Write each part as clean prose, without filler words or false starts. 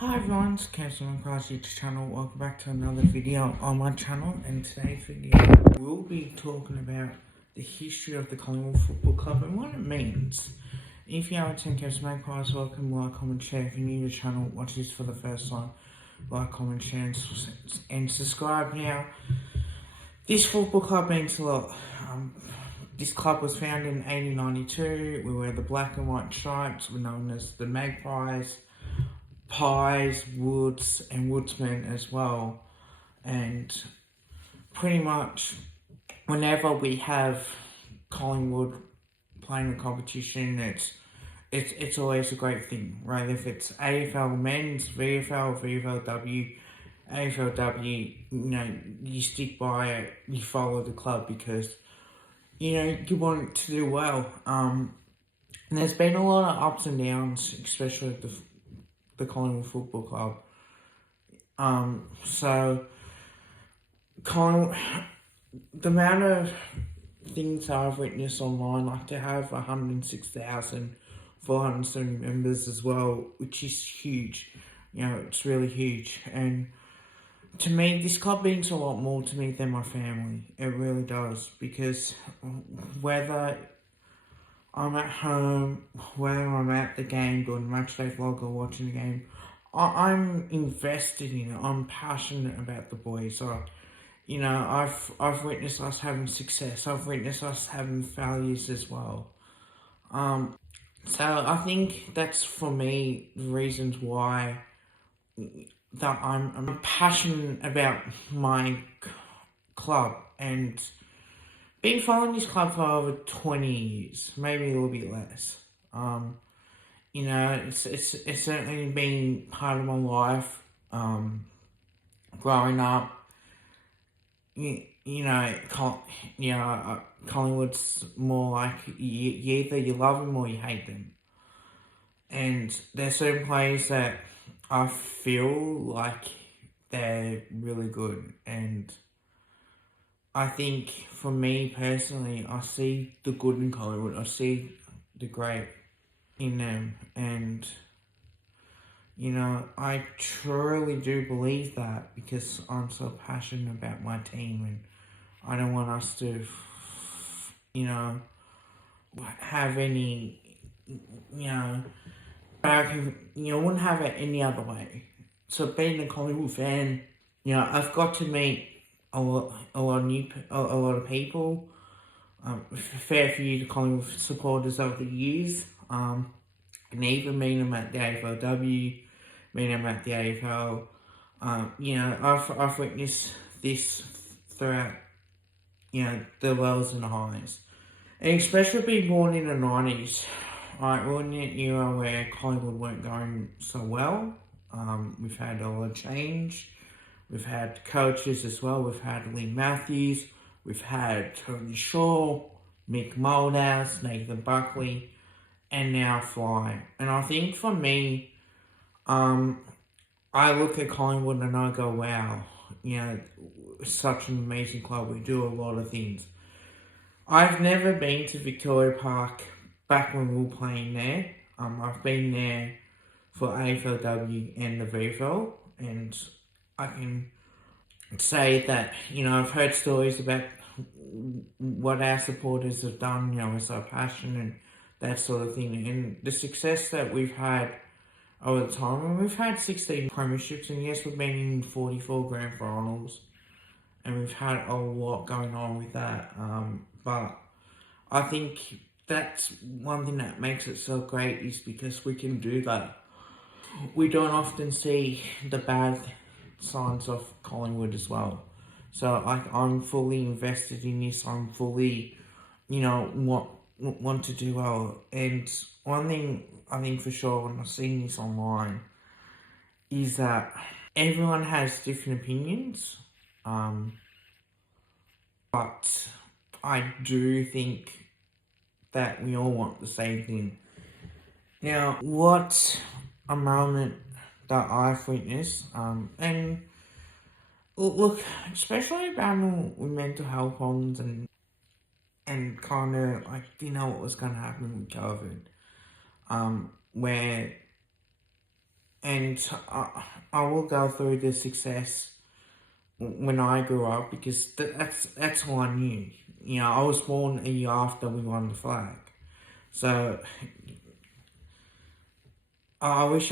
Hi everyone, it's Casey across YouTube channel. Welcome back to another video on my channel. And today's video, we'll be talking about the history of the Collingwood Football Club and what it means. If you haven't seen Casey Magpies, welcome, like, comment, share. If you're new to the channel, watch this for the first time, like, comment, share, and subscribe now. This football club means a lot. This club was founded in 1892. We wear the black and white stripes. We're known as the Magpies, Pies, Woods, and Woodsmen as well. And pretty much whenever we have Collingwood playing a competition, it's always a great thing, right? If it's AFL men's, VFL, VFLW, AFLW, you stick by it, you follow the club because you want it to do well. And there's been a lot of ups and downs, especially at the Collingwood Football Club. So the amount of things I've witnessed online, like to have 106,470 members as well, which is huge. It's really huge. And to me, this club means a lot more to me than my family. It really does. Because whether I'm at home, whether I'm at the game, doing a match day vlog or watching the game, I'm invested in it. I'm passionate about the boys. I've witnessed us having success. I've witnessed us having failures as well. So I think that's, for me, the reasons why that I'm passionate about my club, and been following this club for over 20 years, maybe a little bit less. It's certainly been part of my life. Growing up, Collingwood's more like either you love them or you hate them. And there's certain players that I feel like they're really good, and I think for me personally, I see the good in Collingwood. I see the great in them, and I truly do believe that because I'm so passionate about my team, and I don't want us to, have any, wouldn't have it any other way. So being a Collingwood fan, I've got to meet a lot of people. Fair few Collingwood supporters over the years. And even meeting them at the AFLW, meeting them at the AFL. I've witnessed this throughout, the lows and the highs. And especially being born in the 90s, right, we're in an era where Collingwood weren't going so well. We've had a lot of change. We've had coaches as well. We've had Lee Matthews. We've had Tony Shaw, Mick Moldhouse, Nathan Buckley, and now Fly. And I think for me, I look at Collingwood and I go, wow, such an amazing club. We do a lot of things. I've never been to Victoria Park back when we were playing there. I've been there for AFLW and the VFL, and I can say that, I've heard stories about what our supporters have done, with our passion and that sort of thing, and the success that we've had over the time. And we've had 16 premierships, and yes, we've been in 44 grand finals, and we've had a lot going on with that. But I think that's one thing that makes it so great, is because we can do that. We don't often see the bad signs of Collingwood as well. So I'm fully invested in this. I'm fully, want to do well. And one thing I think for sure, and I've seen this online, is that everyone has different opinions. But I do think that we all want the same thing. Now, what a moment that I've witnessed, and look, especially about with mental health problems and kind of didn't know what was going to happen with COVID, where and I will go through the success when I grew up, because that's all I knew. You know, I was born a year after we won the flag, so I wish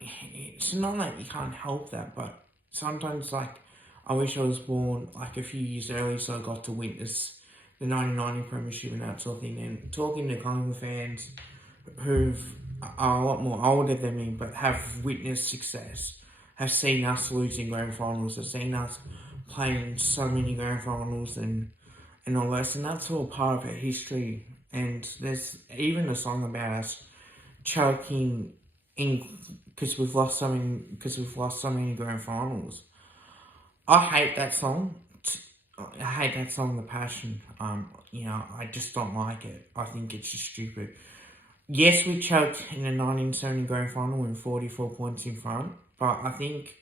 it's not that you can't help that, but sometimes, like, I wish I was born like a few years early so I got to witness the 1990 Premiership and that sort of thing. And talking to Collingwood fans who are a lot more older than me but have witnessed success, have seen us losing grand finals, have seen us playing so many grand finals and all this, and that's all part of our history. And there's even a song about us choking in because we've lost so many grand finals. I hate that song. I hate that song, The Passion. You know, I just don't like it. I think it's just stupid. Yes, we choked in the 1970 grand final with 44 points in front, but I think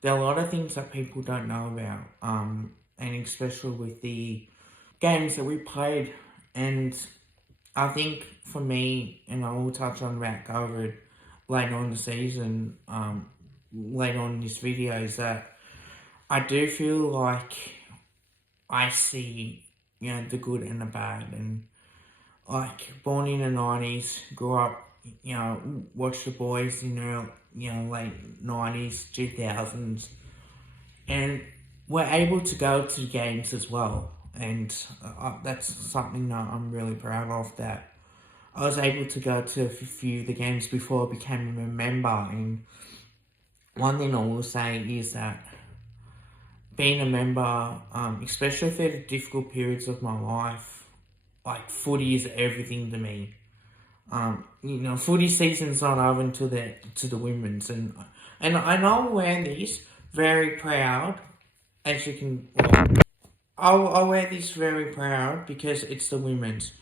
there are a lot of things that people don't know about, and especially with the games that we played. And I think for me, and I will touch on about COVID later on in the season, later on in this video, is that I do feel like I see, you know, the good and the bad. And like, born in the 90s, grew up, you know, watched the boys in the, you know, late 90s, 2000s, and we're able to go to games as well. And that's something that I'm really proud of, that I was able to go to a few of the games before I became a member. And one thing I will say is that being a member, especially through the difficult periods of my life, like, footy is everything to me. You know, footy season's not over until the women's, and I'll wear this very proud, as you can. Well, I'll wear this very proud because it's the women's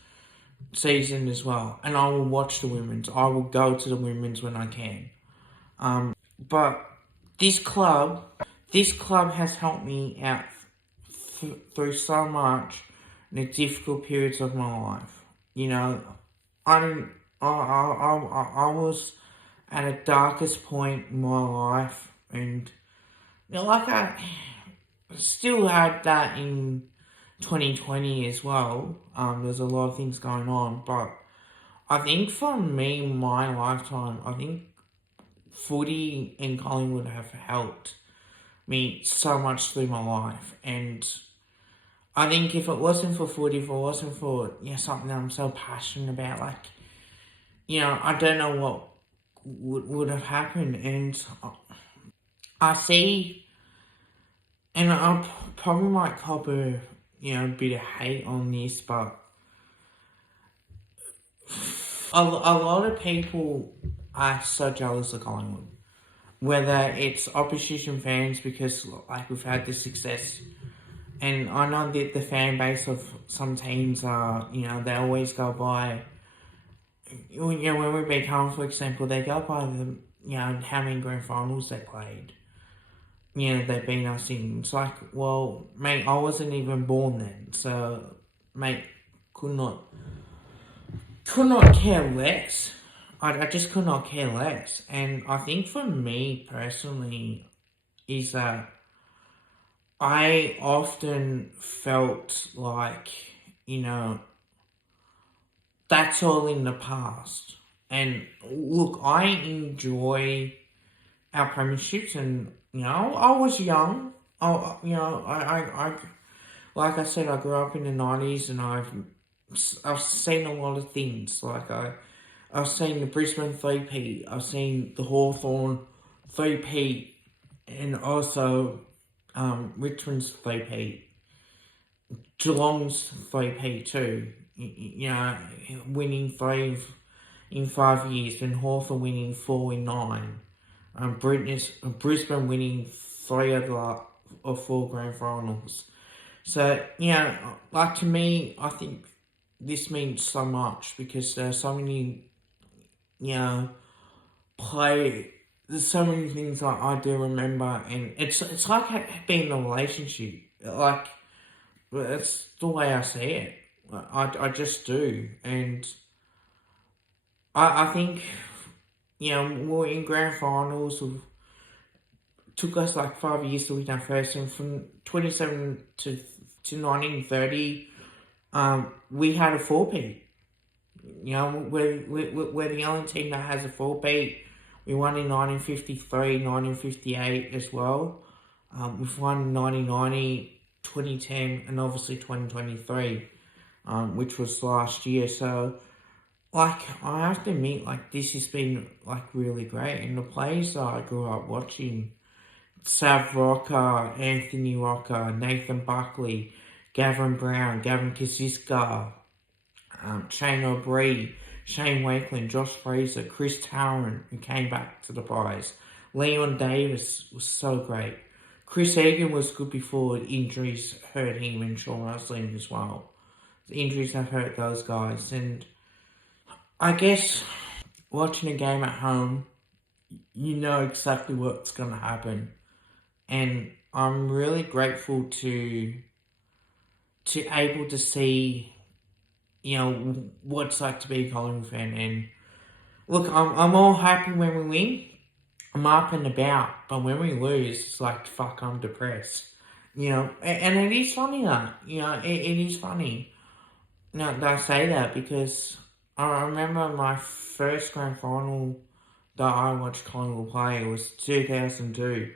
season as well, and I will watch the women's. I will go to the women's when I can. But this club has helped me out through so much in the difficult periods of my life. You know, I was at a darkest point in my life, and you know, like, I still had that in 2020 as well. There's a lot of things going on, but I think for me, my lifetime, I think footy and Collingwood have helped me so much through my life. And I think if it wasn't for footy, if it wasn't for, you know, something that I'm so passionate about, like, you know, I don't know what would have happened. And I see, and I probably might cop a, you know, bit of hate on this, but a lot of people are so jealous of Collingwood. Whether it's opposition fans, because, like, we've had this success, and I know that the fan base of some teams are, you know, they always go by, you know, when we beat home, for example, they go by the, you know, how many grand finals they played. You know, they beat us in. It's like, well, mate, I wasn't even born then, so, mate, could not care less. I just could not care less. And I think for me personally is that I often felt like, you know, that's all in the past. And look, I enjoy our premierships, and, you know, I was young. You know, I like I said, I grew up in the 90s, and I've seen a lot of things. Like, I've seen the Brisbane 3P, I've seen the Hawthorn 3P, and also Richmond's 3P, Geelong's 3P too. You know, winning 3 in 5 years, and Hawthorn winning 4 in 9. Brisbane winning 3 of 4 grand finals. So, you know, like, to me, I think this means so much because there are so many, you know, there's so many things I do remember, and it's like being in a relationship. Like, that's the way I see it. I just do. And I think we were in grand finals. Took us like 5 years to win our first, and from 27 to 1930, we had a four-peat. We're the only team that has a four-peat. We won in 1953, 1958 as well. We've won in 1990, 2010, and obviously 2023, which was last year. So, like, I have to admit, like, this has been, like, really great. And the players that I grew up watching, Sav Rocker, Anthony Rocker, Nathan Buckley, Gavin Brown, Gavin Kaziska, Shane O'Brien, Shane Wakeland, Josh Fraser, Chris Tarrant, who came back to the Pies. Leon Davis was so great. Chris Egan was good before injuries hurt him, and Sean Russell as well. The injuries have hurt those guys, and I guess watching a game at home, you know exactly what's going to happen. And I'm really grateful to able to see, what it's like to be a Collingwood fan. And look, I'm all happy when we win. I'm up and about, but when we lose, it's like, fuck, I'm depressed. And it is funny that, it is funny. That I say that because I remember my first grand final that I watched Collingwood play was 2002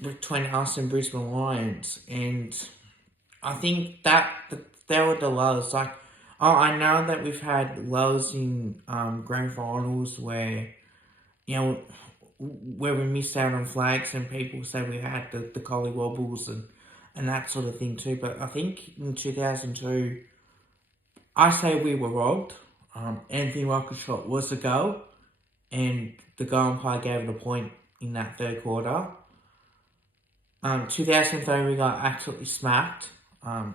between us and Brisbane Lions, and I think that they were the lows. Like, I know that we've had lows in grand finals where where we missed out on flags, and people say we had the collie wobbles and that sort of thing too. But I think in 2002, I say we were robbed. Anthony Rocket's shot was a goal, and the goal umpire gave it a point in that third quarter. 2003 we got absolutely smacked, and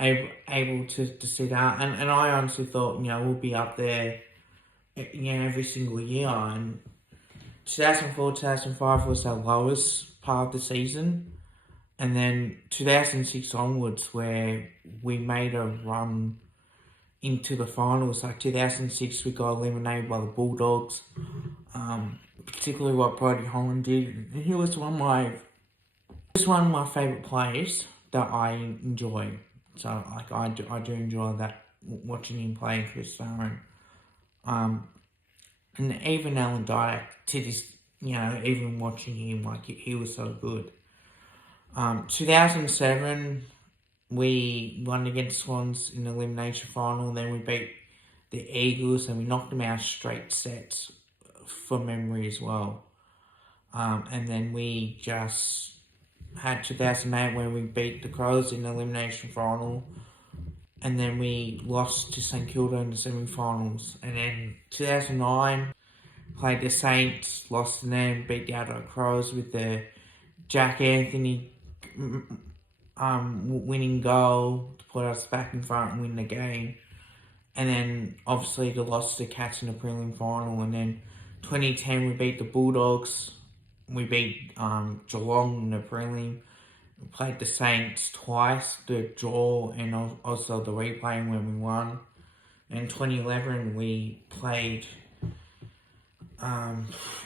able to see that, and I honestly thought, we'll be up there, every single year. And 2004, 2005 was our lowest part of the season, and then 2006 onwards, where we made a run into the finals. Like 2006, we got eliminated by the Bulldogs. Particularly what Brody Holland did. He was one of my favourite players that I enjoy. So like I do enjoy that, watching him play, Chris Tarrant. And even Alan Dyak, to this, even watching him, like he was so good. 2007, we won against Swans in the elimination final, and then we beat the Eagles, and we knocked them out straight sets, for memory as well. And then we just had 2008 where we beat the Crows in the elimination final, and then we lost to St Kilda in the semi-finals. And then 2009 played the Saints, lost to them, beat the Adelaide Crows with the Jack Anthony winning goal to put us back in front and win the game. And then obviously the loss to the Cats in the prelim final. And then 2010 we beat the Bulldogs. We beat Geelong in the prelim. We played the Saints twice, the draw and also the replay when we won. In 2011 we played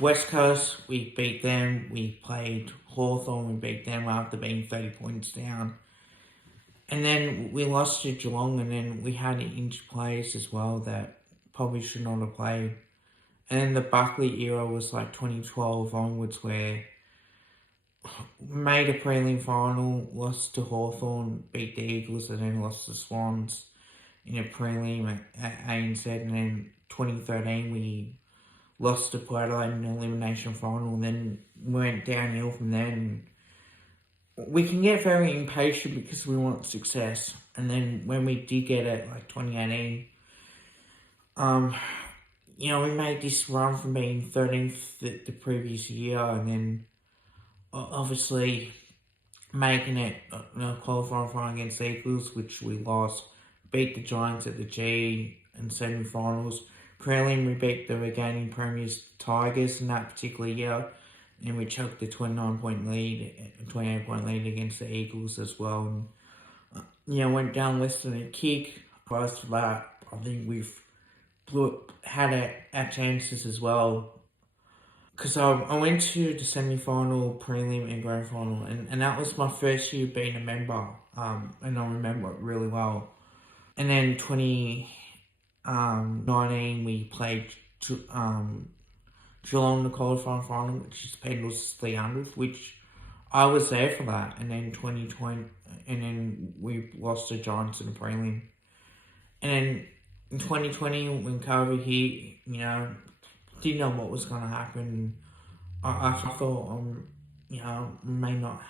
West Coast, we beat them. We played Hawthorn, we beat them after being 30 points down. And then we lost to Geelong, and then we had injured players as well that probably should not have played. And then the Buckley era was like 2012 onwards, where we made a prelim final, lost to Hawthorn, beat the Eagles, and then lost to Swans in a prelim at ANZ. And then 2013 we lost to Port Adelaide in the elimination final, and then went downhill from there. And we can get very impatient because we want success. And then when we did get it, like 2018, we made this run from being 13th the previous year, and then obviously making it, qualifying final against the Eagles, which we lost, beat the Giants at the G in semi-finals. Prelim, we beat the reigning premiers Tigers in that particular year, and we choked the 28-point lead against the Eagles as well. And, went down less than a kick. Price for that, I think we've had our chances as well. Because I went to the semi-final, prelim and grand final, and that was my first year being a member, and I remember it really well. And then 2019 we played Geelong in the qualifying final, which is Pendle's 300th, which I was there for that. And then 2020, and then we lost to Giants in the prelim. And then in 2020, when COVID hit, didn't know what was going to happen. I thought, may not,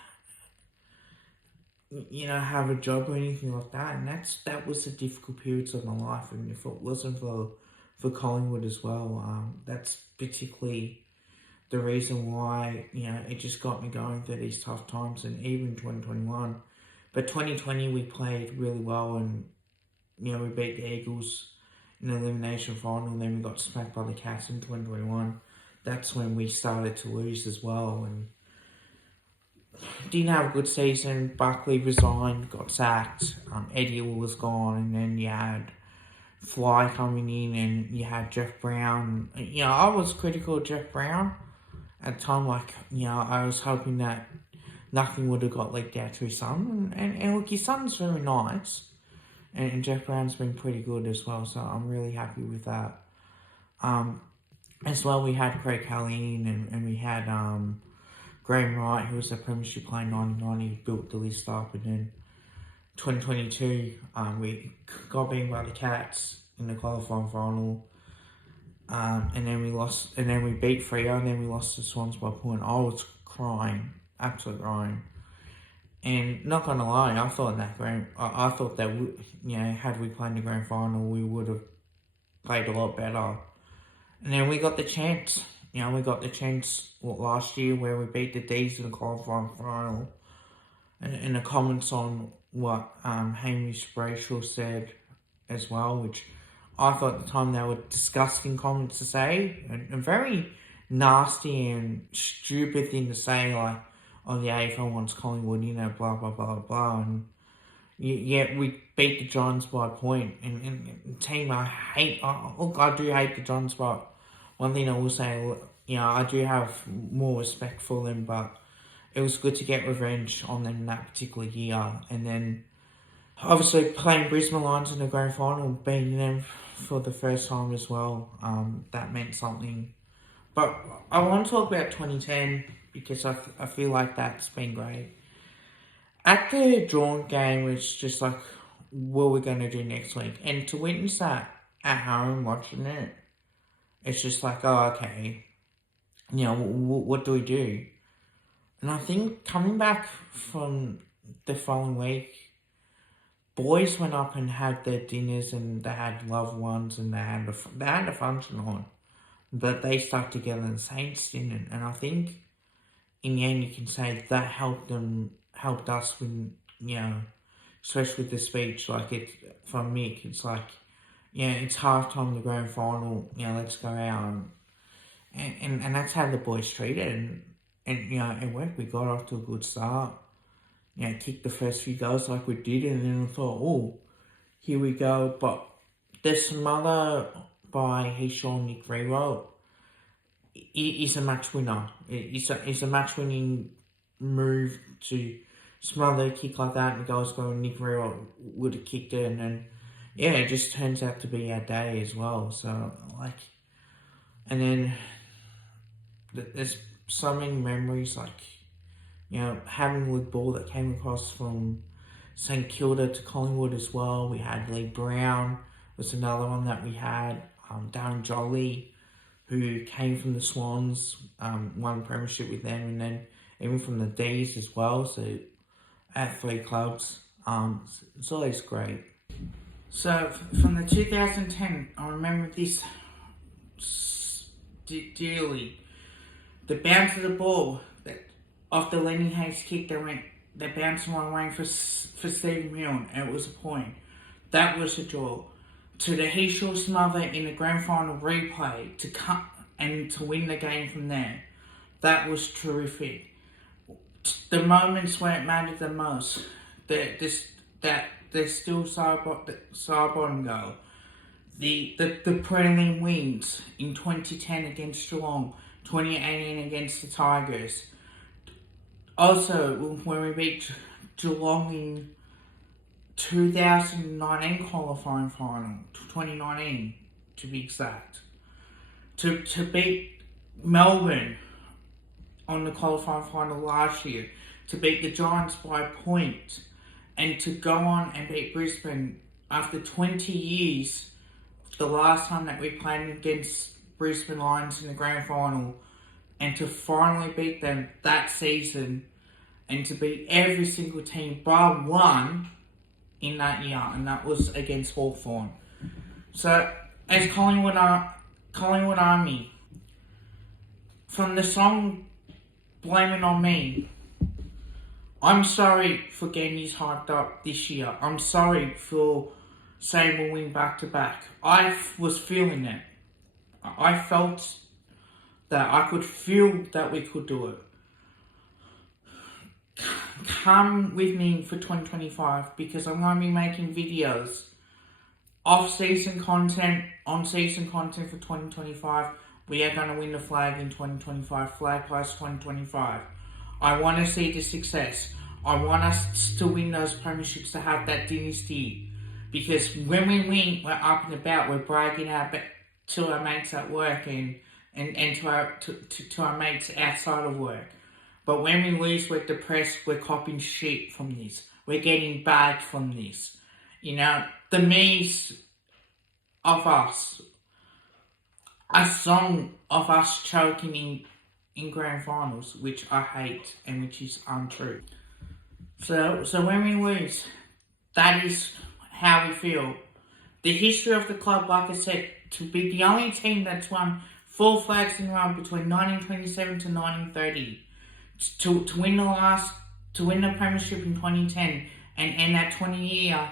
have a job or anything like that. And that was the difficult periods of my life. And if it wasn't for Collingwood as well, that's particularly the reason why, it just got me going through these tough times. And even 2021. But 2020, we played really well, and, we beat the Eagles in the elimination final, and then we got smacked by the Cats in 2021. That's when we started to lose as well, and didn't have a good season. Buckley resigned, got sacked, Eddie was gone, and then you had Fly coming in, and you had Jeff Brown. I was critical of Jeff Brown at the time. I was hoping that nothing would have got leaked out to his son, and look, his son's very nice. And Jeff Brown's been pretty good as well, so I'm really happy with that. As well, we had Craig Hallin, and we had Graham Wright, who was a premiership player in 1990, built the list up. And then 2022, we got beaten by the Cats in the qualifying final. And then we lost, and then we beat Freo, and then we lost to Swans by a point. I was crying, absolutely crying. And not gonna lie, I thought that had we played in the grand final, we would have played a lot better. And then we got the chance. Last year where we beat the D's in the qualifying final. And the comments on what Hamish Brayshaw said as well, which I thought at the time they were disgusting comments to say, and very nasty and stupid thing to say, like, oh, the AFL wants Collingwood, blah, blah, blah, blah. And yeah, we beat the Giants by a point. And team, I do hate the Giants, but one thing I will say, I do have more respect for them, but it was good to get revenge on them that particular year. And then, obviously, playing Brisbane Lions in the grand final, beating them for the first time as well, that meant something. But I want to talk about 2010, because I feel like that's been great. At the drawn game, it's just like, what are we going to do next week? And to witness that at home, watching it, it's just like, oh, okay, what do we do? And I think coming back from the following week, boys went up and had their dinners, and they had loved ones, and they had a function on. But they stuck together, and the Saints didn't. And I think in the end, you can say that helped us when, especially with the speech, like from Mick, it's like, it's halftime, the grand final, let's go out. And that's how the boys treated, and it worked. We got off to a good start, kicked the first few goals like we did, and then I thought, oh, here we go. But the smother by Hisham Nick Rewalt is a match winner. It's a match winning move to smother a kick like that, and the goal's going. Nick Rewalt would have kicked it, and then it just turns out to be our day as well. So and then there's so many memories, having the ball that came across from St Kilda to Collingwood as well. We had Lee Brown was another one that we had. Darren Jolly, who came from the Swans, won premiership with them, and then even from the D's as well, so at 3 clubs. It's always great. So from the 2010, I remember this dearly. The bounce of the ball that off the Lenny Hayes kick, they bounced one way for Stephen Milne, and it was a point. That was a draw. To the Heathshaw smother in the grand final replay to cut and to win the game from there. That was terrific. The moments when it mattered the most, there's still side bottom goal. the prelim wins in 2010 against Geelong, 2018 against the Tigers. Also, when we beat Geelong in 2019 qualifying final, 2019 to be exact. To beat Melbourne on the qualifying final last year, to beat the Giants by a point, and to go on and beat Brisbane after 20 years, the last time that we played against Brisbane Lions in the grand final, and to finally beat them that season, and to beat every single team bar one in that year, and that was against Hawthorn. So, as Collingwood Army, from the song Blame It On Me, I'm sorry for getting you hyped up this year. I'm sorry for saying we'll win back to back. I was feeling it. I felt that I could feel that we could do it. Come with me for 2025 because I'm going to be making videos, off-season content, on-season content for 2025. We are going to win the flag in 2025, Flag Plus 2025. I want to see the success. I want us to win those premierships, to have that dynasty. Because when we win, we're up and about, we're bragging out to our mates at work and to our mates outside of work. But when we lose, we're depressed, we're copying shit from this. We're getting bagged from this. You know, the memes of us, a song of us choking in grand finals, which I hate and which is untrue. So when we lose, that is how we feel. The history of the club, like I said, to be the only team that's won 4 flags in a row between 1927 to 1930, to win the premiership in 2010 and that 20-year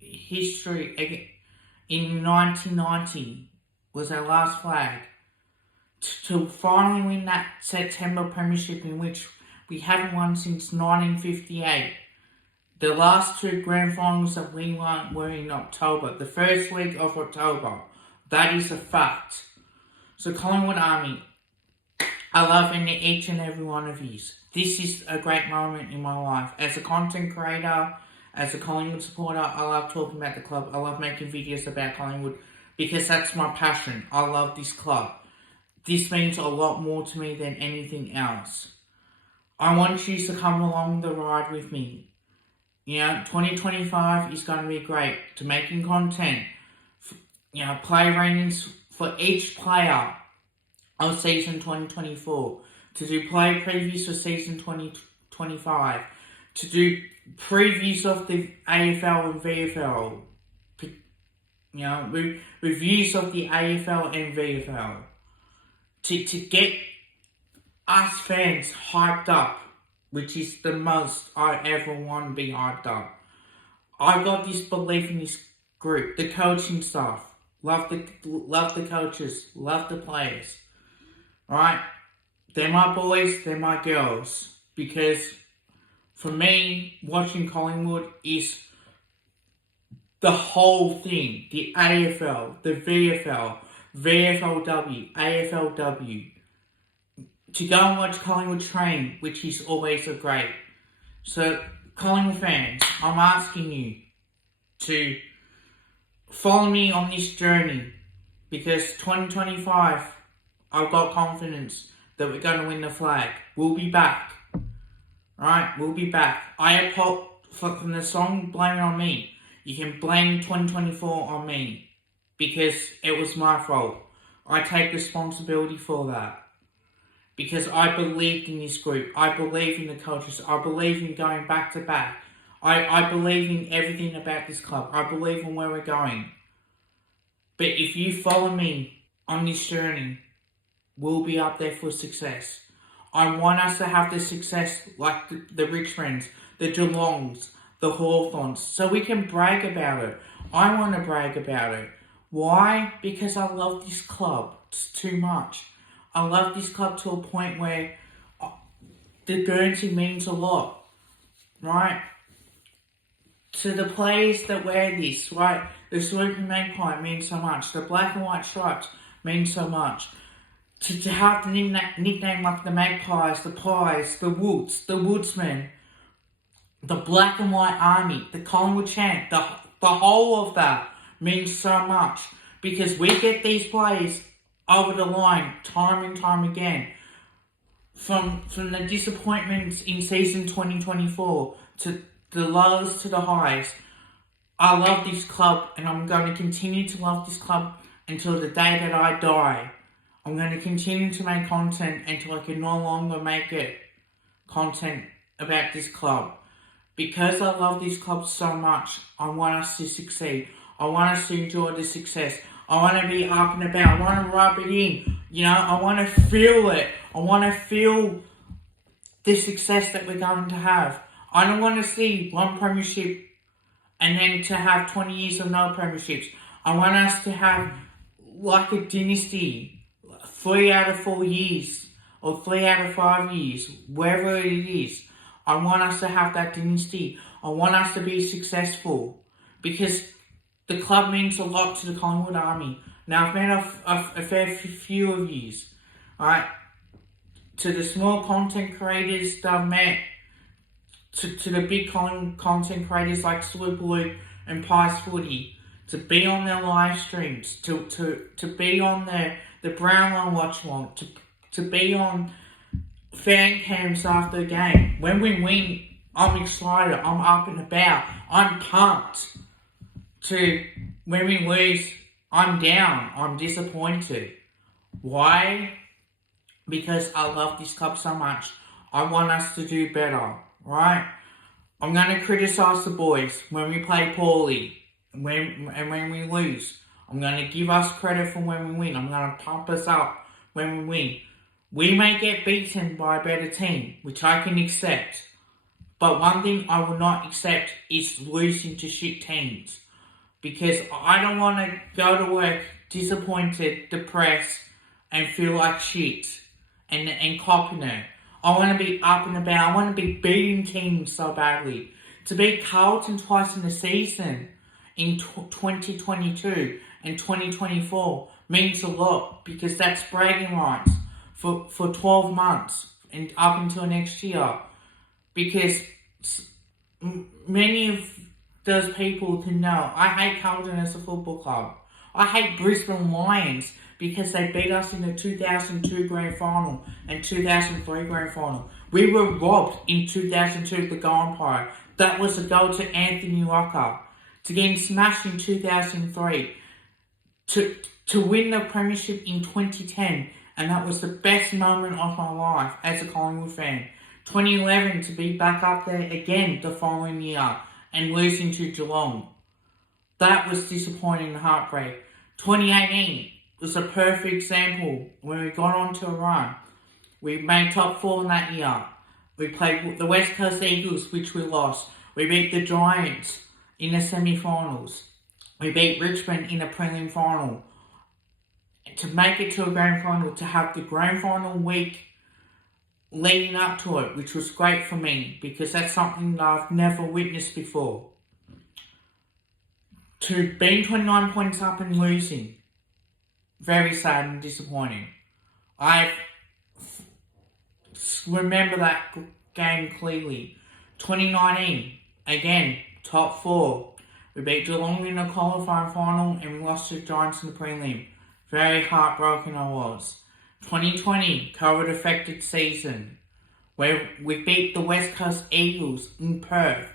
history in 1990 was our last flag. To finally win that September premiership, in which we haven't won since 1958. The last 2 grand finals that we won were in October, the first week of October. That is a fact. So Collingwood Army, I love each and every one of you. This is a great moment in my life. As a content creator, as a Collingwood supporter, I love talking about the club. I love making videos about Collingwood because that's my passion. I love this club. This means a lot more to me than anything else. I want you to come along the ride with me. You know, 2025 is going to be great to making content. You know, play ratings for each player of season 2024. To do play previews for season 2025. To do previews of the AFL and VFL. You know, reviews of the AFL and VFL. To get us fans hyped up, which is the most I ever want to be hyped up. I got this belief in this group, the coaching staff. Love the coaches, love the players. Alright? They're my boys, they're my girls. Because for me, watching Collingwood is the whole thing. The AFL, the VFL, VFLW, AFLW. To go and watch Collingwood train, which is always a great. So, Collingwood fans, I'm asking you to follow me on this journey. Because 2025, I've got confidence that we're going to win the flag. We'll be back. Alright, we'll be back. From the song Blame It On Me, you can blame 2024 on me. Because it was my fault. I take responsibility for that. Because I believed in this group. I believe in the coaches. I believe in going back to back. I believe in everything about this club. I believe in where we're going. But if you follow me on this journey, we'll be up there for success. I want us to have the success like the Richmonds, the Geelongs, the Hawthorns, so we can brag about it. I want to brag about it. Why? Because I love this club too much. I love this club to a point where the Guernsey means a lot, right? To the players that wear this, right? The Swooping Magpie means so much. The black and white stripes mean so much. To have the nickname like the Magpies, the Pies, the Woods, the Woodsmen, the Black and White Army, the Collingwood Chant, the whole of that means so much. Because we get these players over the line time and time again. From the disappointments in season 2024 to the lows to the highs. I love this club and I'm going to continue to love this club until the day that I die. I'm going to continue to make content until I can no longer make it content about this club. Because I love this club so much, I want us to succeed. I want us to enjoy the success. I want to be up and about. I want to rub it in. I want to feel it. I want to feel the success that we're going to have. I don't want to see one premiership and then to have 20 years of no premierships. I want us to have like a dynasty, 3 out of 4 years or 3 out of 5 years, wherever it is. I want us to have that dynasty. I want us to be successful because the club means a lot to the Collingwood Army. Now, I've met a fair few of yous, alright? To the small content creators that I've met, to the big content creators like Super Luke and Pies Footy, to be on their live streams, to be on the Brownlow Watch Along, to be on fan cams after the game. When we win, I'm excited, I'm up and about, I'm pumped. When we lose, I'm down, I'm disappointed. Why? Because I love this club so much. I want us to do better, right? I'm going to criticise the boys when we play poorly and when we lose. I'm going to give us credit for when we win. I'm going to pump us up when we win. We may get beaten by a better team, which I can accept. But one thing I will not accept is losing to shit teams. Because I don't want to go to work disappointed, depressed, and feel like shit. And copping it. I want to be up and about. I want to be beating teams so badly. To beat Carlton twice in the season in 2022 and 2024 means a lot because that's bragging rights for 12 months and up until next year. Because many of those people can know I hate Carlton as a football club. I hate Brisbane Lions because they beat us in the 2002 Grand Final and 2003 Grand Final. We were robbed in 2002 the goal umpire. That was a goal to Anthony Locker. To getting smashed in 2003. To win the premiership in 2010. And that was the best moment of my life as a Collingwood fan. 2011 to be back up there again the following year and losing to Geelong. That was disappointing and heartbreak. 2018 was a perfect example when we got on to a run. We made top 4 in that year. We played the West Coast Eagles, which we lost. We beat the Giants in the semi-finals. We beat Richmond in the prelim final. To make it to a grand final, to have the grand final week leading up to it, which was great for me because that's something that I've never witnessed before. To being 29 points up and losing. Very sad and disappointing. I remember that game clearly. 2019, again, top 4. We beat Geelong in the qualifying final and we lost to the Giants in the prelim. Very heartbroken I was. 2020, COVID affected season, where we beat the West Coast Eagles in Perth.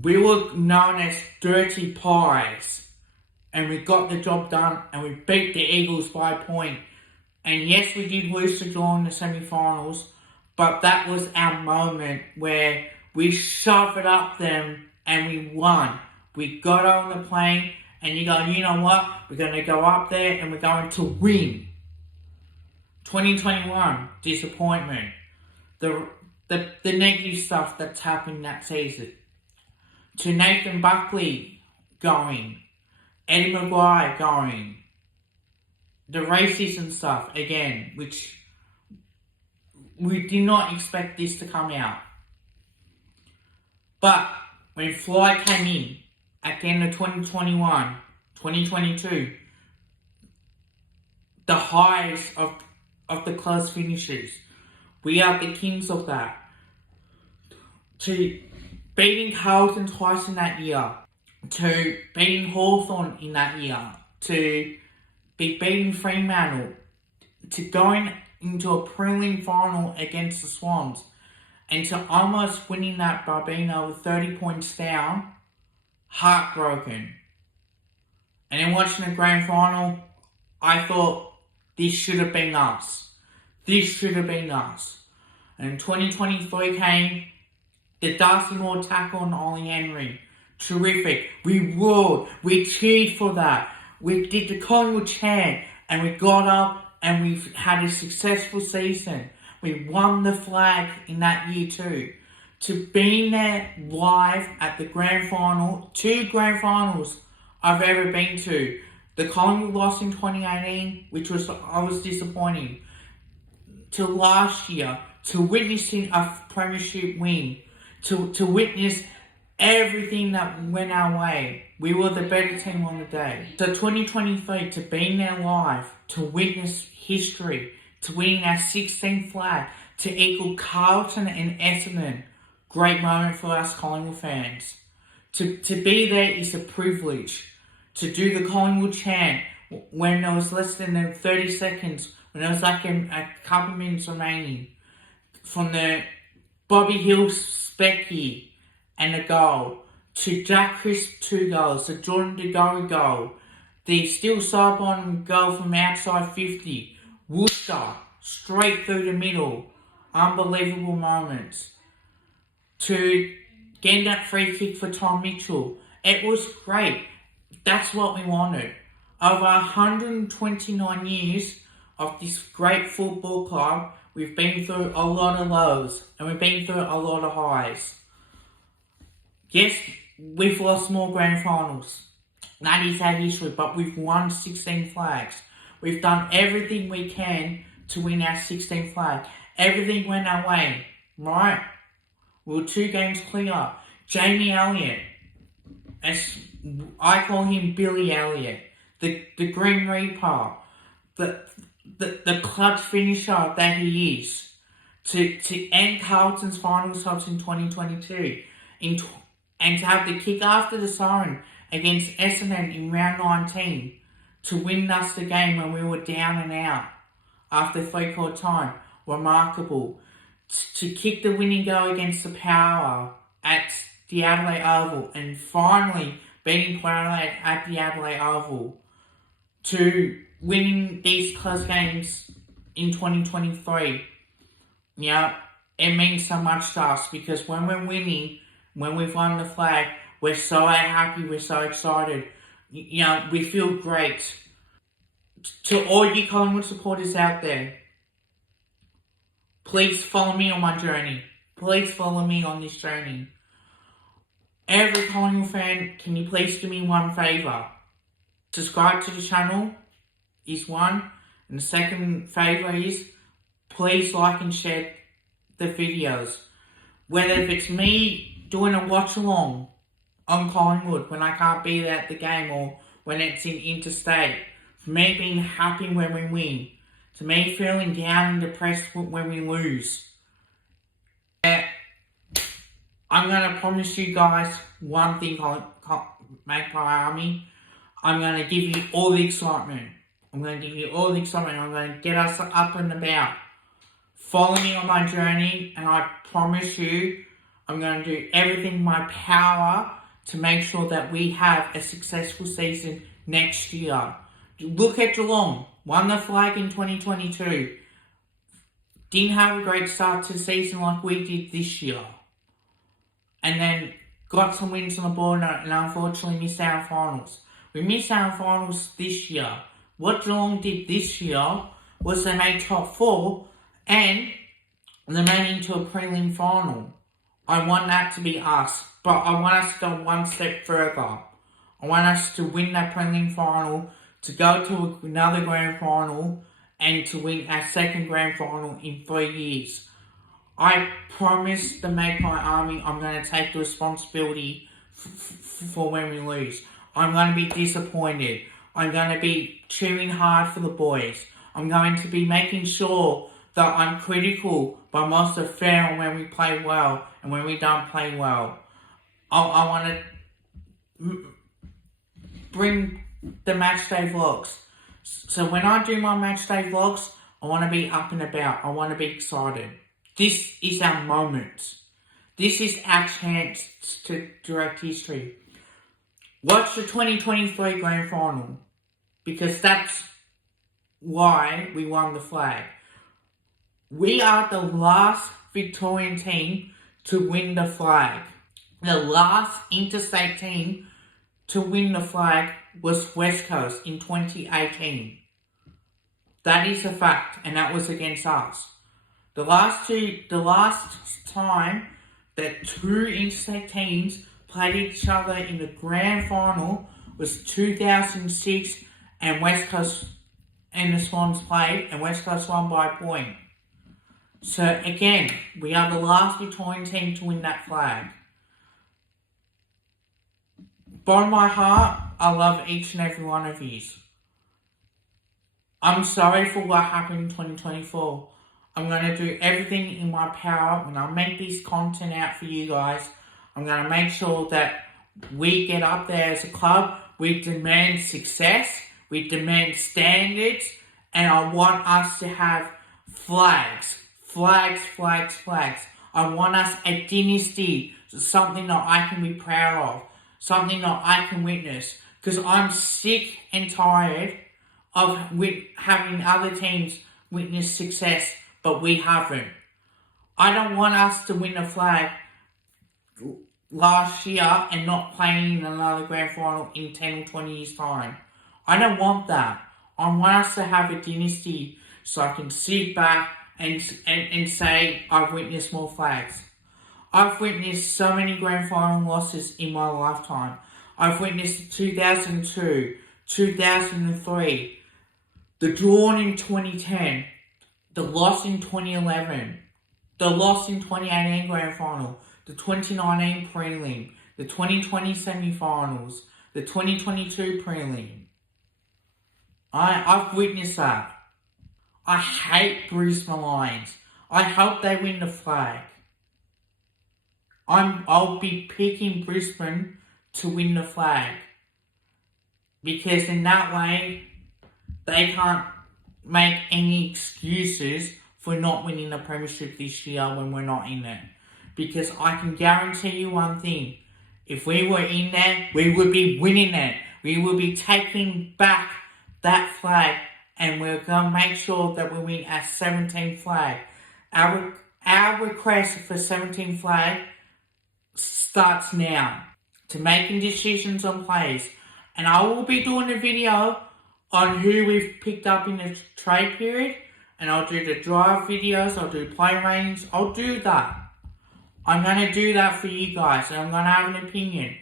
We were known as Dirty Pies. And we got the job done and we beat the Eagles by a point. And yes, we did lose to Geelong in the semi-finals, but that was our moment where we shoved it up them and we won. We got on the plane and you go, you know what? We're going to go up there and we're going to win. 2021, disappointment. The negative stuff that's happened that season. To Nathan Buckley going. Eddie Maguire going. The racism stuff again, which we did not expect this to come out. But when Fly came in, at the end of 2021, 2022, the highs of the close finishes. We are the kings of that. To beating Carlton twice in that year, to beating Hawthorn in that year, to be beating Fremantle, to going into a prelim final against the Swans, and to almost winning that by being over 30 points down, heartbroken. And then watching the grand final, I thought, this should have been us. This should have been us. And 2023 came, the Darcy Moore tackle on Ollie Henry. Terrific. We roared. We cheered for that. We did the Collingwood chant. And we got up and we had a successful season. We won the flag in that year too. To being there live at the grand final, 2 grand finals I've ever been to. The Collingwood loss in 2018, which I was disappointing. To last year, to witnessing a premiership win, to witness everything that went our way. We were the better team on the day. So 2023, to being there live, to witness history, to winning our 16th flag, to equal Carlton and Essendon. Great moment for us Collingwood fans. To be there is a privilege. To do the Collingwood chant when there was less than 30 seconds, when there was like a couple minutes remaining. From the Bobby Hill Specky and a goal, to Jack Crisp 2 goals, the Jordan De Goey goal, the Steel Sidebottom goal from outside 50, Worcester, straight through the middle, unbelievable moments. To getting that free kick for Tom Mitchell, it was great. That's what we wanted. Over 129 years of this great football club, we've been through a lot of lows and we've been through a lot of highs. Yes, we've lost more grand finals. That is our history, but we've won 16 flags. We've done everything we can to win our 16th flag. Everything went our way, right? We were 2 games clear. Jamie Elliott, as I call him Billy Elliott, the Green Reaper, the clutch finisher that he is, to end Carlton's final subs in 2022, and to have the kick after the siren against Essendon in round 19 to win us the game when we were down and out after 3/4 time. Remarkable. To kick the winning goal against the Power at the Adelaide Oval and finally beating Port Adelaide at the Adelaide Oval. To winning these close games in 2023. You know, it means so much to us because when we're winning, when we've won the flag, we're so happy, we're so excited. You know, we feel great. To all you Collingwood supporters out there, please follow me on my journey. Please follow me on this journey. Every Collingwood fan, can you please do me one favour? Subscribe to the channel is one. And the second favour is, please like and share the videos. Whether if it's me doing a watch along on Collingwood when I can't be there at the game or when it's in interstate. For me being happy when we win. To me feeling down and depressed when we lose. I'm going to promise you guys one thing, Magpie Army. I'm going to give you all the excitement. I'm going to give you all the excitement. I'm going to get us up and about. Follow me on my journey, and I promise you, I'm going to do everything in my power to make sure that we have a successful season next year. Look at Geelong. Won the flag in 2022. Didn't have a great start to the season like we did this year. And then got some wins on the board and unfortunately missed our finals. We missed our finals this year. What Geelong did this year was they made top 4 and they made into a prelim final. I want that to be us, but I want us to go one step further. I want us to win that prelim final, to go to another grand final, and to win our second grand final in 3 years. I promise the Magpie Army I'm going to take the responsibility for when we lose. I'm going to be disappointed. I'm going to be cheering hard for the boys. I'm going to be making sure that I'm critical, but I'm also fair on when we play well and when we don't play well. I want to bring the match day vlogs. So when I do my match day vlogs, I want to be up and about. I want to be excited. This is our moment. This is our chance to direct history. Watch the 2023 Grand Final, because that's why we won the flag. We are the last Victorian team to win the flag. The last interstate team to win the flag was West Coast in 2018. That is a fact, and that was against us. The last time that two interstate teams played each other in the grand final was 2006, and West Coast and the Swans played, and West Coast won by a point. So again, we are the last Victorian team to win that flag. Bottom of my heart, I love each and every one of you. I'm sorry for what happened in 2024. I'm going to do everything in my power when I make this content out for you guys. I'm going to make sure that we get up there as a club. We demand success. We demand standards. And I want us to have flags. Flags, flags, flags. I want us a dynasty. Something that I can be proud of. Something that I can witness. Because I'm sick and tired of having other teams witness success, but we haven't. I don't want us to win a flag last year and not playing in another grand final in 10 or 20 years' time. I don't want that. I want us to have a dynasty so I can sit back and say I've witnessed more flags. I've witnessed so many grand final losses in my lifetime. I've witnessed 2002, 2003, the draw in 2010, the loss in 2011, the loss in 2018 grand final, the 2019 prelim, the 2020 semi-finals, the 2022 prelim. I've witnessed that. I hate Brisbane Lions. I hope they win the flag. I'll be picking Brisbane to win the flag, because in that way they can't make any excuses for not winning the premiership this year when we're not in there. Because I can guarantee you one thing, if we were in there, we would be winning it. We will be taking back that flag, and we're going to make sure that we win our 17th flag. Our request for 17th flag starts now, to making decisions on players. And I will be doing a video on who we've picked up in the trade period, and I'll do the drive videos, I'll do play ratings, I'll do that. I'm going to do that for you guys, and I'm going to have an opinion.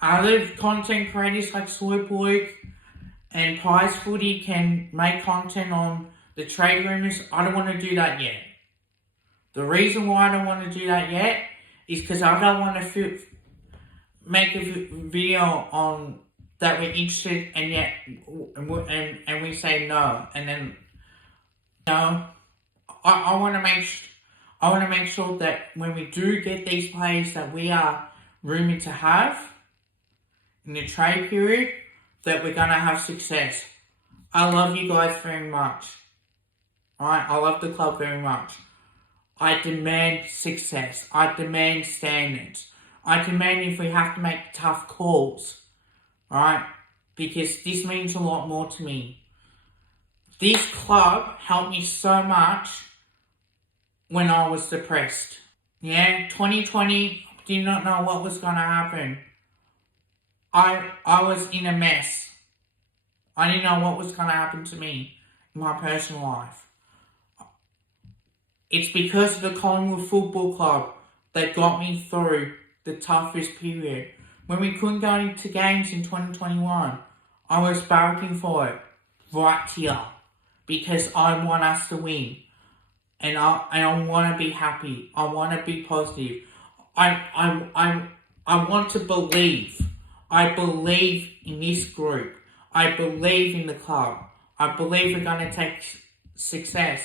Other content creators like Swoop Luke and Pies Footy can make content on the trade rumours. I don't want to do that yet. The reason why I don't want to do that yet is because I don't want to make a video on that we're interested and yet and we say no, and then no. I want to make sure that when we do get these players that we are rumoured to have in the trade period, that we're going to have success. I love you guys very much. Alright, I love the club very much. I demand success. I demand standards. I demand if we have to make tough calls. Alright? Because this means a lot more to me. This club helped me so much when I was depressed. Yeah, 2020, did not know what was going to happen. I was in a mess. I didn't know what was going to happen to me in my personal life. It's because of the Collingwood Football Club that got me through the toughest period. When we couldn't go into games in 2021, I was barracking for it right here, because I want us to win. And I want to be happy. I want to be positive. I I want to believe. I believe in this group. I believe in the club. I believe we're going to take success.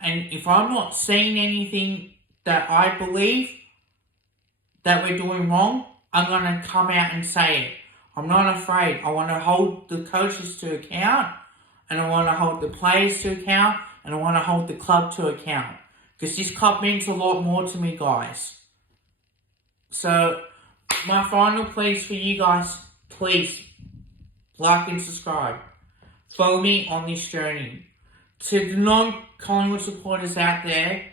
And if I'm not seeing anything that I believe that we're doing wrong, I'm going to come out and say it. I'm not afraid. I want to hold the coaches to account, and I want to hold the players to account, and I want to hold the club to account. Because this club means a lot more to me, guys. So, my final pleas for you guys, please like and subscribe. Follow me on this journey. To the non-Collingwood supporters out there,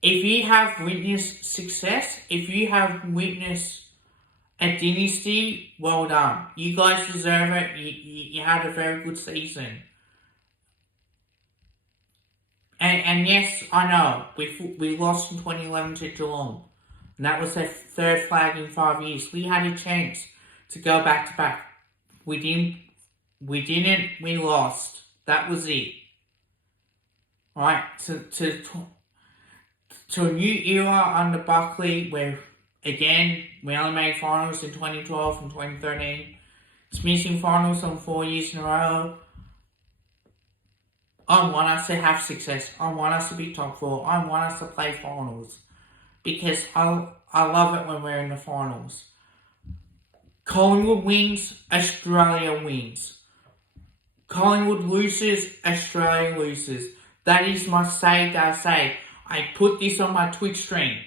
if you have witnessed success, if you have witnessed a dynasty, well done. You guys deserve it. You had a very good season. And yes, I know, we lost in 2011 to Geelong. And that was their third flag in 5 years. We had a chance to go back to back. We didn't, we lost. That was it. Right? To a new era under Buckley, where, again, we only made finals in 2012 and 2013. It's missing finals on 4 years in a row. I want us to have success. I want us to be top four. I want us to play finals. Because I love it when we're in the finals. Collingwood wins, Australia wins. Collingwood loses, Australia loses. That is my say that I say. I put this on my Twitch stream.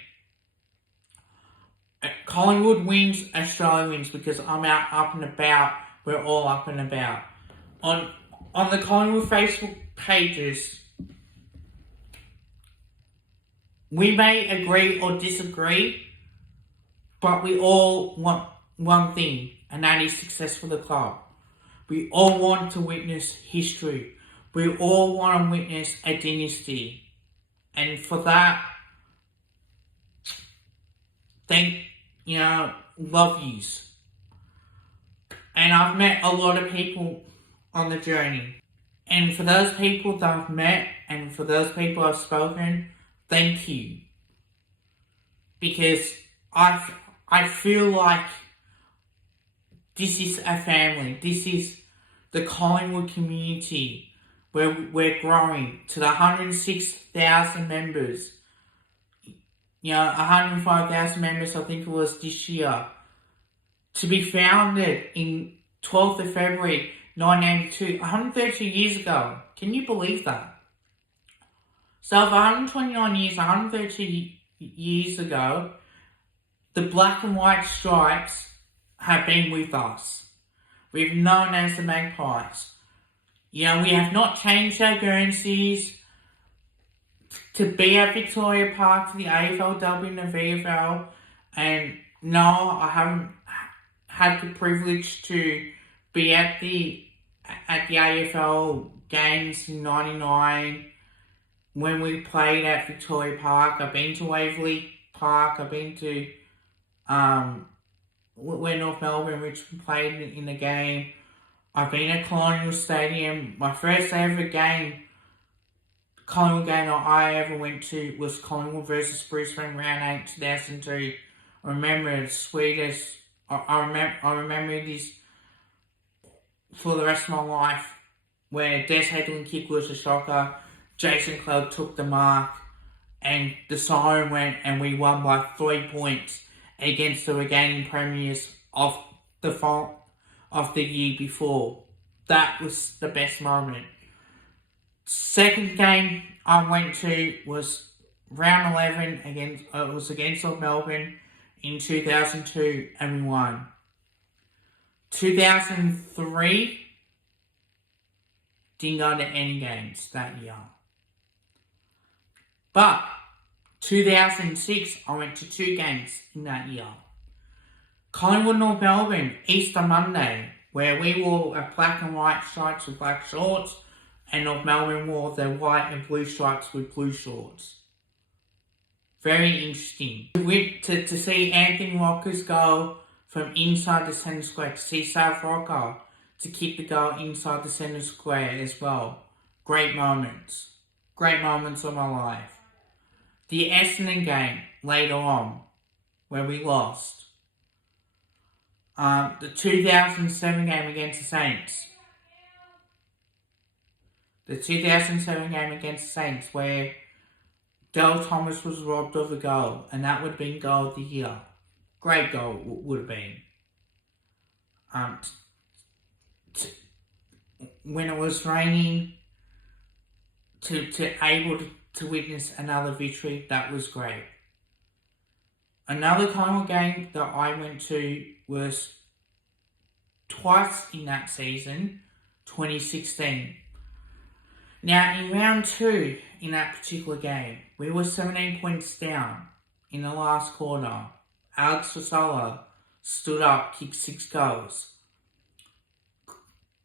Collingwood wins, Australia wins, because I'm out up and about. We're all up and about. On the Collingwood Facebook pages, we may agree or disagree, but we all want one thing, and that is success for the club. We all want to witness history. We all want to witness a dynasty. And for that, love yous. And I've met a lot of people on the journey. And for those people that I've met, and for those people I've spoken, thank you. Because I feel like this is a family. This is the Collingwood community where we're growing to the 106,000 members. 105,000 members I think it was this year. To be founded in 12th of February 1982, 132 years ago. Can you believe that? So for 129 years, 132 years ago, the black and white stripes have been with us. We've known as the Magpies. We have not changed our Guernseys to be at Victoria Park for the AFLW and the VFL. And no, I haven't had the privilege to be at the AFL games in '99 when we played at Victoria Park. I've been to Waverley Park. I've been to where North Melbourne, which we played in the game. I've been at Collingwood Stadium. My first ever game, Collingwood game that I ever went to was Collingwood versus Brisbane, round 8, 2002. I remember it sweetest. I remember this for the rest of my life, where Des Headland kick was a shocker. Jason Cloud took the mark, and the siren went, and we won by 3 points against the reigning premiers of the year before. That was the best moment. Second game I went to was round 11 against North Melbourne in 2002, and we won. 2003, didn't go to any games that year. But 2006, I went to 2 games in that year. Collingwood North Melbourne, Easter Monday, where we wore a black and white stripes with black shorts, and North Melbourne wore their white and blue stripes with blue shorts. Very interesting. To see Anthony Rocker's goal from inside the centre square, to see South Rocker to kick the goal inside the centre square as well. Great moments. Great moments of my life. The Essendon game later on, where we lost. The 2007 game against the Saints. The 2007 game against the Saints where Dale Thomas was robbed of a goal, and that would have been goal of the year. Great goal would have been. When it was raining, to able to witness another victory, that was great. Another Collingwood game that I went to was twice in that season, 2016. Now, in round 2, in that particular game, we were 17 points down in the last quarter. Alex Fasolo stood up, kicked 6 goals.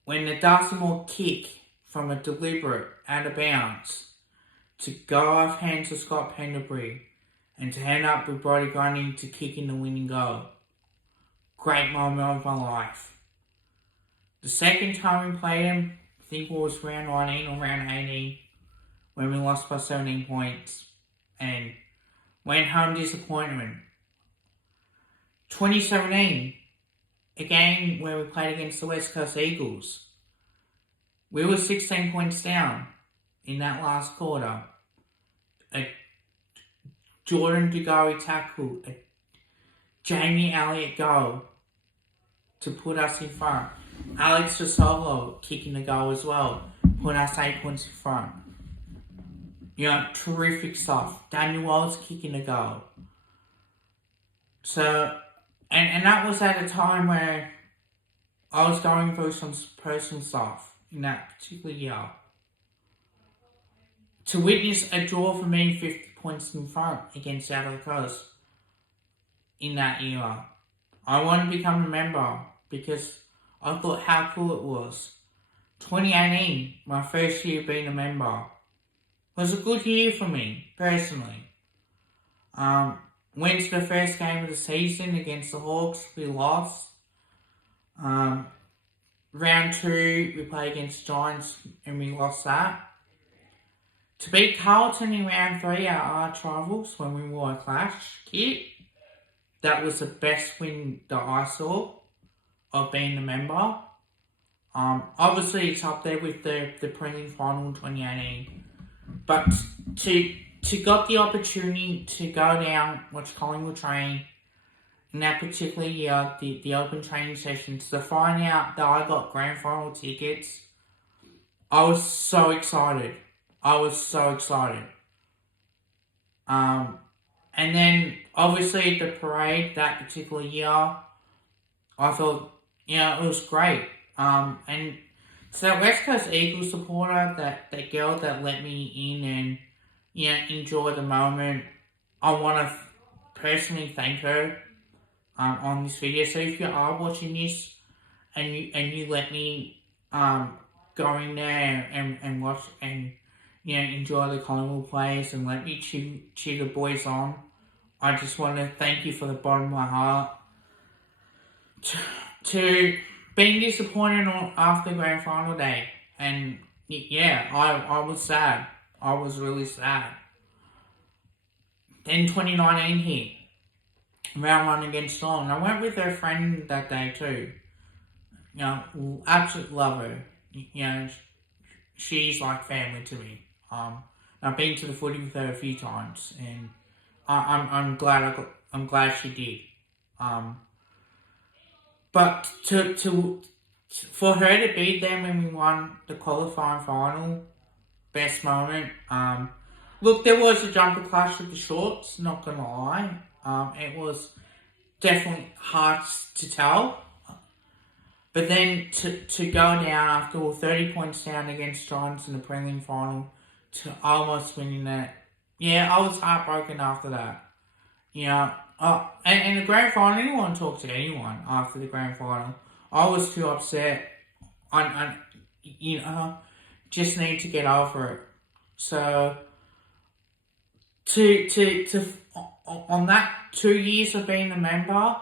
When the Darcy Moore kick from a deliberate out of bounds to go off hands of Scott Pendlebury and to hand up with Brodie Grundy to kick in the winning goal. Great moment of my life. The second time we played him, I think it was round 19 or round 18, when we lost by 17 points and went home disappointment. 2017, a game where we played against the West Coast Eagles. We were 16 points down in that last quarter. A Jordan DeGoey tackle, a Jamie Elliott goal to put us in front. Alex Fasolo kicking the goal as well, put us 8 points in front. Terrific stuff. Daniel Walls kicking the goal. So, and that was at a time where I was going through some personal stuff in that particular year. To witness a draw for me 50 points in front against South Coast in that era, I wanted to become a member because I thought how cool it was. 2018, my first year being a member, was a good year for me, personally. Went to the first game of the season against the Hawks, we lost. Round 2, we played against Giants and we lost that. To beat Carlton in round 3, our arch rivals, when we wore a Clash kit, that was the best win that I saw of being a member. Obviously, it's up there with the prelim final in 2018. But to got the opportunity to go down, watch Collingwood train in that particular year, the open training sessions, to find out that I got grand final tickets, I was so excited. And then, obviously, the parade that particular year, I thought, it was great. And so that West Coast Eagles supporter, that girl that let me in and, enjoy the moment, I want to personally thank her on this video. So if you are watching this and you let me go in there and watch and enjoy the Collingwood players and let me cheer the boys on, I just want to thank you from the bottom of my heart. To being disappointed after the grand final day, and I was sad. I was really sad. Then 2019 hit, round 1 against Geelong. I went with her friend that day too. Absolutely love her. She's like family to me. I've been to the footy with her a few times, and I'm glad she did. But for her to be there when we won the qualifying final, best moment. Look, there was a jumper clash with the shorts, not gonna lie. It was definitely hard to tell. But then to go down after 30 points down against Giants in the prelim final to almost winning that, I was heartbroken after that. And the grand final, I didn't want to talk to anyone after the grand final. I was too upset. Just need to get over it. So, on that 2 years of being a member,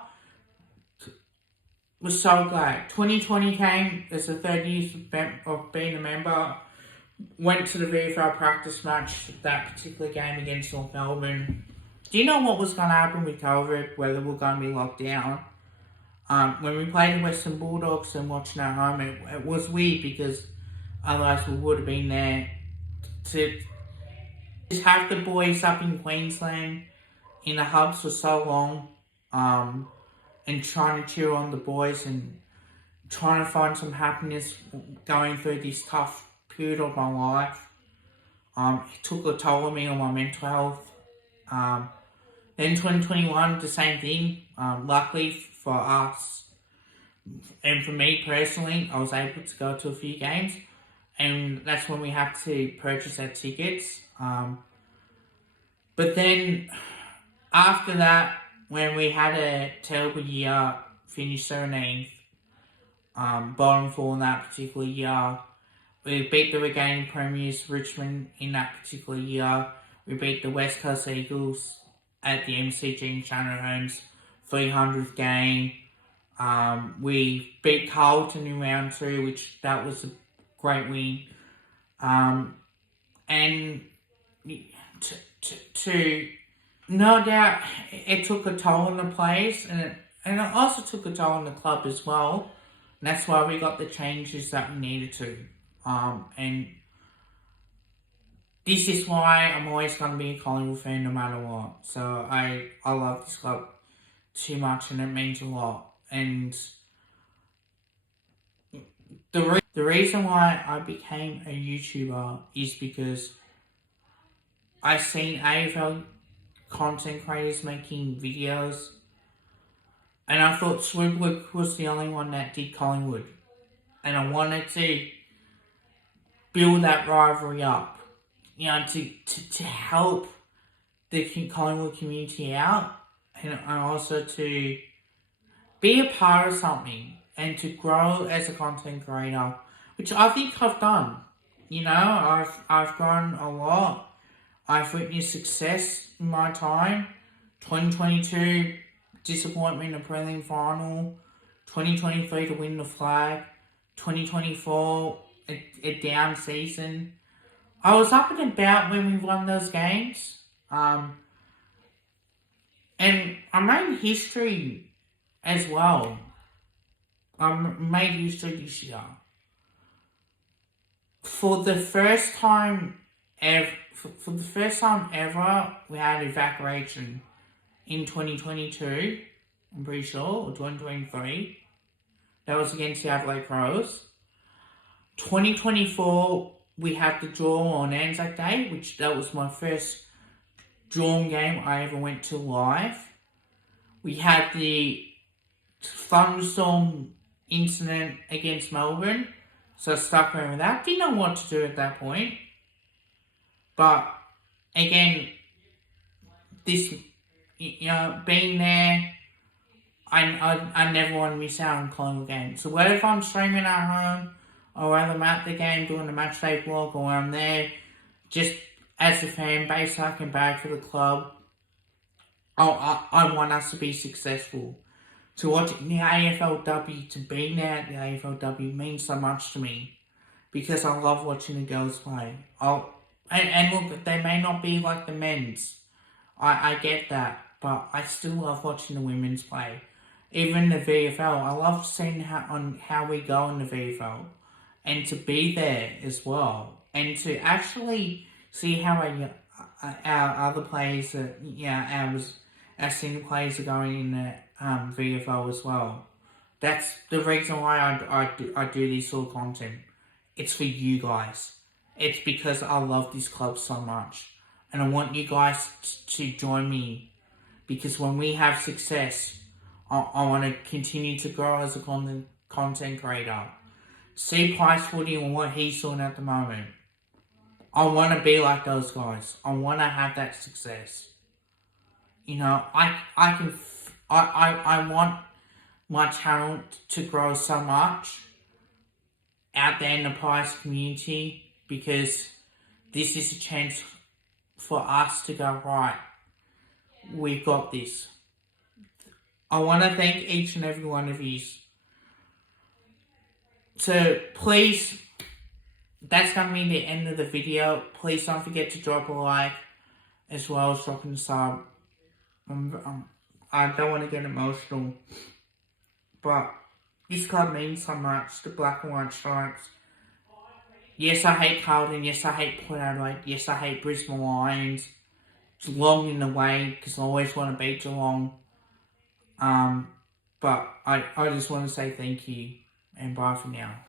was so glad. 2020 came as the 3rd year of being a member. Went to the VFL practice match, that particular game against North Melbourne. Do you know what was going to happen with COVID, whether we're going to be locked down? When we played the Western Bulldogs and watching at home, it was weird because otherwise we would have been there to just have the boys up in Queensland in the hubs for so long, and trying to cheer on the boys and trying to find some happiness going through this tough period of my life. It took a toll on me on my mental health. Then 2021, the same thing. Luckily for us, and for me personally, I was able to go to a few games, and that's when we had to purchase our tickets. But then, after that, when we had a terrible year, finished 17th, bottom four in that particular year, we beat the reigning premiers Richmond in that particular year. We beat the West Coast Eagles at the MCG in Shannon Holmes, 300th game. We beat Carlton in round 2, which that was a great win. And to no doubt, it took a toll on the players, and it also took a toll on the club as well. And that's why we got the changes that we needed to. And this is why I'm always going to be a Collingwood fan no matter what. So I love this club too much, and it means a lot. And the reason why I became a YouTuber is because I've seen AFL content creators making videos, and I thought Swoopwood was the only one that did Collingwood, and I wanted to build that rivalry up, you know, to help the Collingwood community out, and also to be a part of something and to grow as a content creator, which I think I've done. You know, I've grown a lot. I've witnessed success in my time. 2022, disappointment in the prelim final. 2023 to win the flag. 2024, a down season. I was up and about when we won those games. And I made history as well. I made history this year. For the first time ever, we had evacuation in 2022, I'm pretty sure, or 2023. That was against the Adelaide Crows. 2024, we had the draw on Anzac Day, which that was my first drawn game I ever went to live. We had the thunderstorm incident against Melbourne, so I stuck around with that. Didn't know what to do at that point. But again, this, you know, being there, I never want to miss out on Collingwood games. So whether if I'm streaming at home, or whether I'm at the game doing a match day vlog, or I'm there just as a fan base, I can bag for the club. I want us to be successful. To watch the AFLW, to be there at the AFLW means so much to me, because I love watching the girls play. And look, they may not be like the men's. I get that, but I still love watching the women's play. Even the VFL, I love seeing how we go in the VFL, and to be there as well, and to actually see how our other players, our senior players are going in the VFL as well. That's the reason why I do this sort of content. It's for you guys. It's because I love this club so much, and I want you guys to join me, because when we have success, I want to continue to grow as a content creator. See Price Footy and what he's doing at the moment. I want to be like those guys. I want to have that success. You know, I want my channel to grow so much out there in the Price community, because this is a chance for us to go, right, we've got this. I want to thank each and every one of you. So please, that's going to be the end of the video. Please don't forget to drop a like, as well as dropping a sub. I don't want to get emotional, but this club means so much, the black and white stripes. Yes, I hate Carlton. Yes, I hate Port Adelaide. Yes, I hate Brisbane Lions. Geelong in a way, because I always want to beat Geelong. But I just want to say thank you, and bye for now.